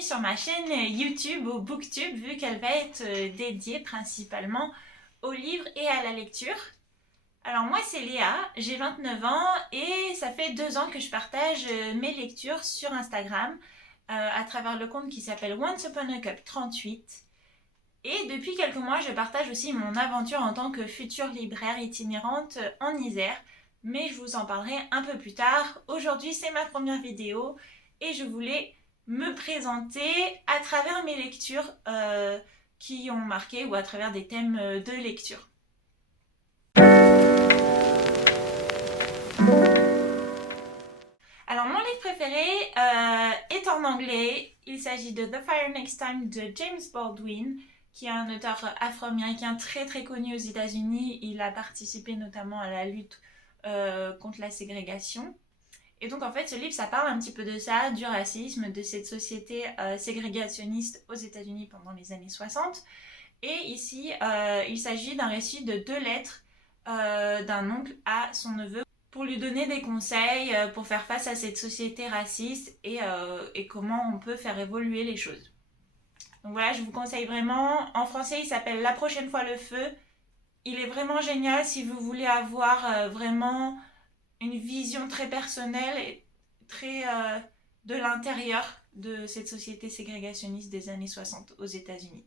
bienvenue sur ma chaîne YouTube ou Booktube vu qu'elle va être dédiée principalement aux livres et à la lecture. Alors moi c'est Léa, j'ai 29 ans et ça fait 2 ans que je partage mes lectures sur Instagram à travers le compte qui s'appelle Once Upon a Cup 38. Et depuis quelques mois je partage aussi mon aventure en tant que future libraire itinérante en Isère. Mais je vous en parlerai un peu plus tard. Aujourd'hui c'est ma première vidéo et je voulais me présenter à travers mes lectures qui ont marqué ou à travers des thèmes de lecture. Alors mon livre préféré est en anglais. Il s'agit de The Fire Next Time de James Baldwin, qui est un auteur afro-américain très très connu aux États-Unis. Il a participé notamment à la lutte contre la ségrégation. Et donc en fait ce livre ça parle un petit peu de ça, du racisme, de cette société ségrégationniste aux États-Unis pendant les années 60. Et ici il s'agit d'un récit de 2 lettres d'un oncle à son neveu pour lui donner des conseils pour faire face à cette société raciste et comment on peut faire évoluer les choses. Donc voilà, je vous conseille vraiment. En français il s'appelle La prochaine fois le feu. Il est vraiment génial si vous voulez avoir vraiment une vision très personnelle et très de l'intérieur de cette société ségrégationniste des années 60 aux États-Unis.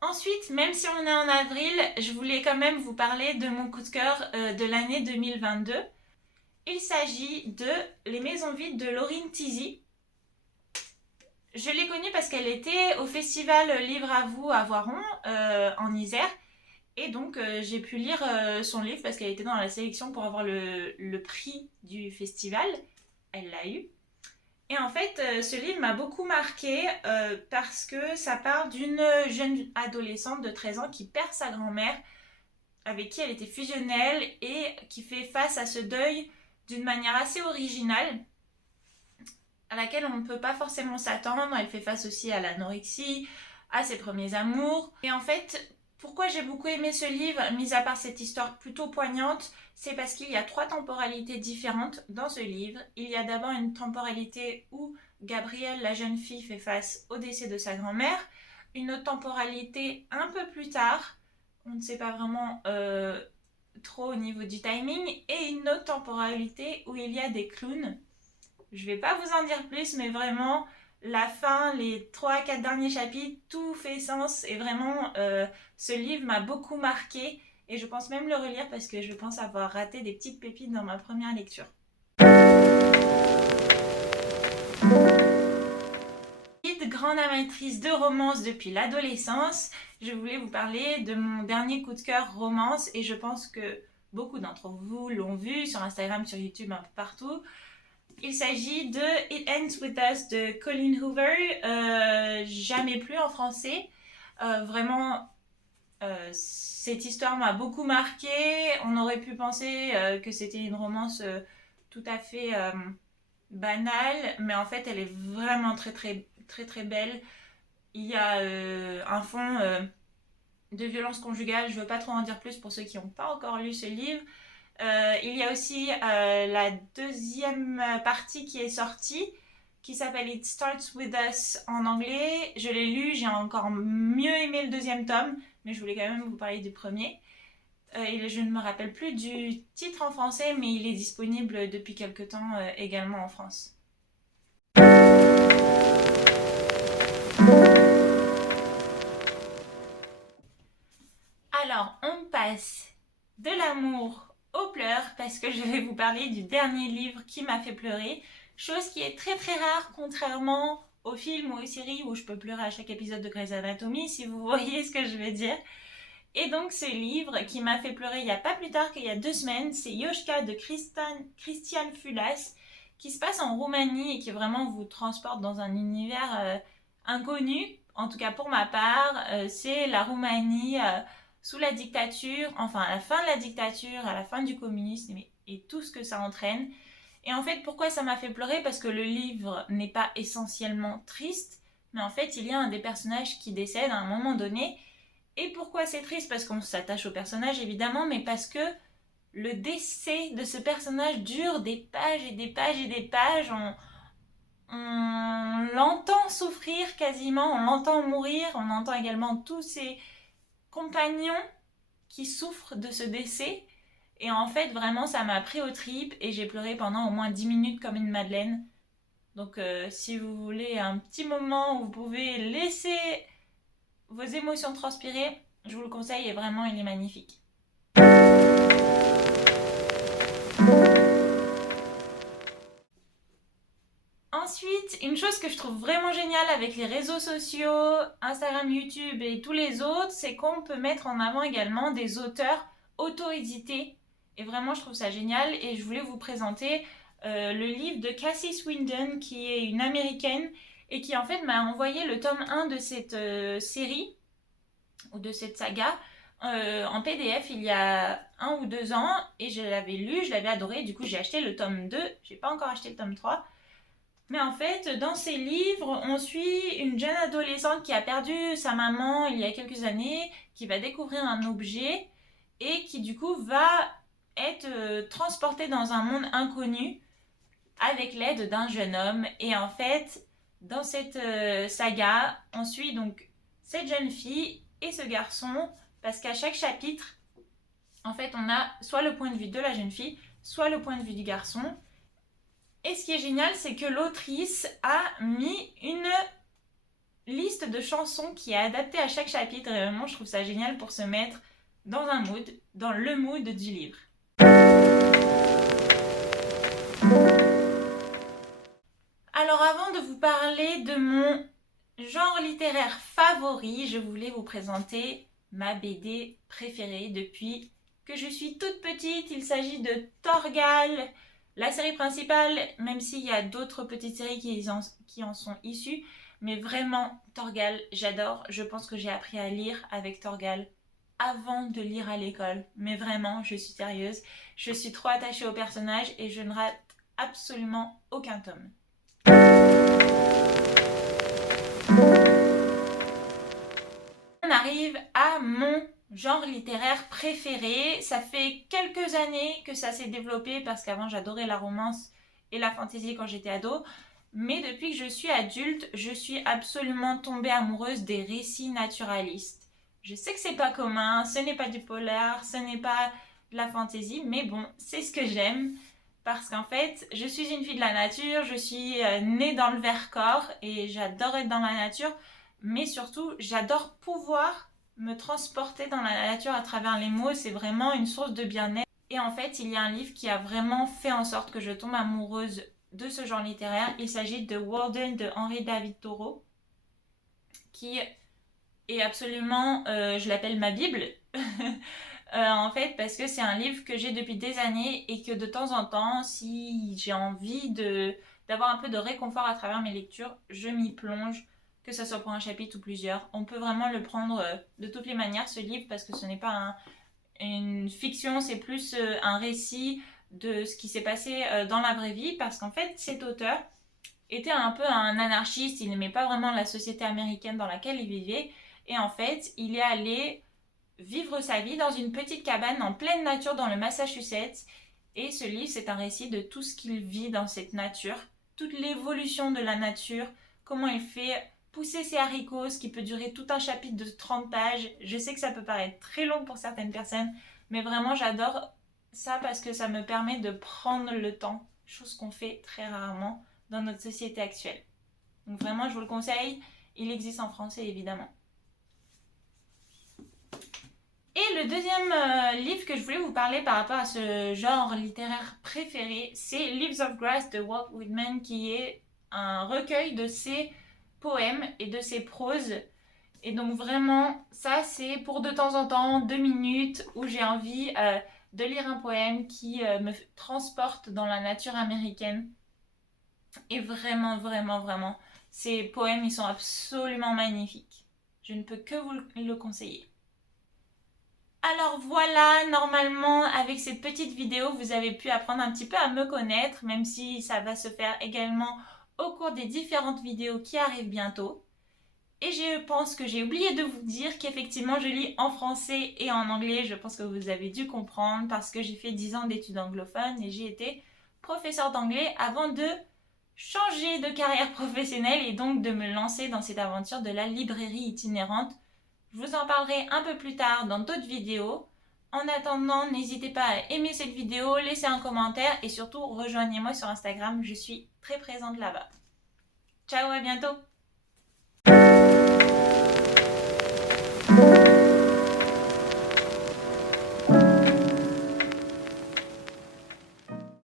Ensuite, même si on est en avril, je voulais quand même vous parler de mon coup de cœur de l'année 2022. Il s'agit de Les Maisons Vides de Laurine Tizy. Je l'ai connue parce qu'elle était au festival Livre à vous à Voiron en Isère. Et donc j'ai pu lire son livre parce qu'elle était dans la sélection pour avoir le prix du festival. Elle l'a eu. Et en fait ce livre m'a beaucoup marquée parce que ça parle d'une jeune adolescente de 13 ans qui perd sa grand-mère avec qui elle était fusionnelle et qui fait face à ce deuil d'une manière assez originale à laquelle on ne peut pas forcément s'attendre. Elle fait face aussi à l'anorexie, à ses premiers amours. Et en fait, pourquoi j'ai beaucoup aimé ce livre, mis à part cette histoire plutôt poignante, c'est parce qu'il y a 3 temporalités différentes dans ce livre. Il y a d'abord une temporalité où Gabrielle, la jeune fille, fait face au décès de sa grand-mère. Une autre temporalité un peu plus tard, on ne sait pas vraiment trop au niveau du timing. Et une autre temporalité où il y a des clowns. Je vais pas vous en dire plus, mais vraiment, la fin, les 3-4 derniers chapitres, tout fait sens. Et vraiment, ce livre m'a beaucoup marqué. Et je pense même le relire parce que je pense avoir raté des petites pépites dans ma première lecture. Grande amatrice de romance depuis l'adolescence, je voulais vous parler de mon dernier coup de cœur romance. Et je pense que beaucoup d'entre vous l'ont vu sur Instagram, sur YouTube, un peu partout. Il s'agit de It Ends With Us de Colleen Hoover, jamais plus en français. Vraiment, cette histoire m'a beaucoup marquée. On aurait pu penser que c'était une romance tout à fait banale, mais en fait, elle est vraiment très très très très belle. Il y a un fond de violence conjugale. Je ne veux pas trop en dire plus pour ceux qui n'ont pas encore lu ce livre. Il y a aussi la deuxième partie qui est sortie, qui s'appelle It Starts With Us en anglais. Je l'ai lu, j'ai encore mieux aimé le 2e tome, mais je voulais quand même vous parler du premier. Je ne me rappelle plus du titre en français, mais il est disponible depuis quelque temps également en France. Alors, on passe de l'amour aux pleurs parce que je vais vous parler du dernier livre qui m'a fait pleurer, chose qui est très très rare contrairement aux films ou aux séries où je peux pleurer à chaque épisode de Grey's Anatomy, si vous voyez ce que je veux dire. Et donc ce livre qui m'a fait pleurer il n'y a pas plus tard qu'il y a 2 semaines, c'est Yoshka de Christian Fulas, qui se passe en Roumanie et qui vraiment vous transporte dans un univers inconnu, en tout cas pour ma part. C'est la Roumanie sous la dictature, enfin à la fin de la dictature, à la fin du communisme et tout ce que ça entraîne. Et en fait, pourquoi ça m'a fait pleurer? Parce que le livre n'est pas essentiellement triste, mais en fait, il y a un des personnages qui décède à un moment donné. Et pourquoi c'est triste? Parce qu'on s'attache au personnage évidemment, mais parce que le décès de ce personnage dure des pages et des pages et des pages. On l'entend souffrir quasiment, on l'entend mourir, on entend également tous ses compagnons qui souffrent de ce décès. Et en fait, vraiment, ça m'a pris aux tripes et j'ai pleuré pendant au moins 10 minutes comme une madeleine. Donc si vous voulez un petit moment où vous pouvez laisser vos émotions transpirer, je vous le conseille et vraiment, il est magnifique. Ensuite, une chose que je trouve vraiment géniale avec les réseaux sociaux, Instagram, YouTube et tous les autres, c'est qu'on peut mettre en avant également des auteurs auto-édités. Et vraiment, je trouve ça génial. Et je voulais vous présenter le livre de Cassie Swindon, qui est une américaine et qui en fait m'a envoyé le tome 1 de cette série ou de cette saga en PDF il y a 1 ou 2 ans. Et je l'avais lu, je l'avais adoré. Du coup, j'ai acheté le tome 2. J'ai pas encore acheté le tome 3. Mais en fait, dans ces livres, on suit une jeune adolescente qui a perdu sa maman il y a quelques années, qui va découvrir un objet et qui du coup va être transportée dans un monde inconnu avec l'aide d'un jeune homme. Et en fait, dans cette saga, on suit donc cette jeune fille et ce garçon parce qu'à chaque chapitre, en fait, on a soit le point de vue de la jeune fille, soit le point de vue du garçon. Et ce qui est génial, c'est que l'autrice a mis une liste de chansons qui est adaptée à chaque chapitre. Et vraiment, je trouve ça génial pour se mettre dans un mood, dans le mood du livre. Alors avant de vous parler de mon genre littéraire favori, je voulais vous présenter ma BD préférée depuis que je suis toute petite. Il s'agit de Torgal. La série principale, même s'il y a d'autres petites séries qui en sont issues, mais vraiment, Torgal, j'adore. Je pense que j'ai appris à lire avec Torgal avant de lire à l'école. Mais vraiment, je suis sérieuse. Je suis trop attachée au personnage et je ne rate absolument aucun tome. On arrive à mon genre littéraire préféré. Ça fait quelques années que ça s'est développé parce qu'avant j'adorais la romance et la fantasy quand j'étais ado. Mais depuis que je suis adulte, je suis absolument tombée amoureuse des récits naturalistes. Je sais que c'est pas commun, ce n'est pas du polar, ce n'est pas de la fantasy, mais bon, c'est ce que j'aime. Parce qu'en fait, je suis une fille de la nature, je suis née dans le Vercors et j'adore être dans la nature. Mais surtout, j'adore pouvoir me transporter dans la nature à travers les mots. C'est vraiment une source de bien-être. Et en fait, il y a un livre qui a vraiment fait en sorte que je tombe amoureuse de ce genre littéraire. Il s'agit de Warden de Henri David Thoreau, qui est absolument, je l'appelle ma Bible. En fait, parce que c'est un livre que j'ai depuis des années et que de temps en temps, si j'ai envie d'avoir un peu de réconfort à travers mes lectures, je m'y plonge. Que ce soit pour un chapitre ou plusieurs. On peut vraiment le prendre de toutes les manières, ce livre, parce que ce n'est pas une fiction, c'est plus un récit de ce qui s'est passé dans la vraie vie, parce qu'en fait, cet auteur était un peu un anarchiste, il n'aimait pas vraiment la société américaine dans laquelle il vivait, et en fait, il est allé vivre sa vie dans une petite cabane en pleine nature dans le Massachusetts, et ce livre, c'est un récit de tout ce qu'il vit dans cette nature, toute l'évolution de la nature, comment il fait pousser ses haricots, ce qui peut durer tout un chapitre de 30 pages. Je sais que ça peut paraître très long pour certaines personnes, mais vraiment j'adore ça parce que ça me permet de prendre le temps, chose qu'on fait très rarement dans notre société actuelle. Donc vraiment, je vous le conseille, il existe en français évidemment. Et le deuxième livre que je voulais vous parler par rapport à ce genre littéraire préféré, c'est Leaves of Grass de Walt Whitman, qui est un recueil de ses poèmes et de ses proses. Et donc vraiment, ça c'est pour de temps en temps, 2 minutes, où j'ai envie de lire un poème qui me transporte dans la nature américaine. Et vraiment, vraiment, vraiment, ces poèmes, ils sont absolument magnifiques. Je ne peux que vous le conseiller. Alors voilà, normalement avec cette petite vidéo, vous avez pu apprendre un petit peu à me connaître, même si ça va se faire également au cours des différentes vidéos qui arrivent bientôt. Et je pense que j'ai oublié de vous dire qu'effectivement je lis en français et en anglais. Je pense que vous avez dû comprendre parce que j'ai fait 10 ans d'études anglophones et j'ai été professeur d'anglais avant de changer de carrière professionnelle et donc de me lancer dans cette aventure de la librairie itinérante. Je vous en parlerai un peu plus tard dans d'autres vidéos. En attendant, n'hésitez pas à aimer cette vidéo, laisser un commentaire et surtout rejoignez-moi sur Instagram, je suis très présente là-bas. Ciao, à bientôt!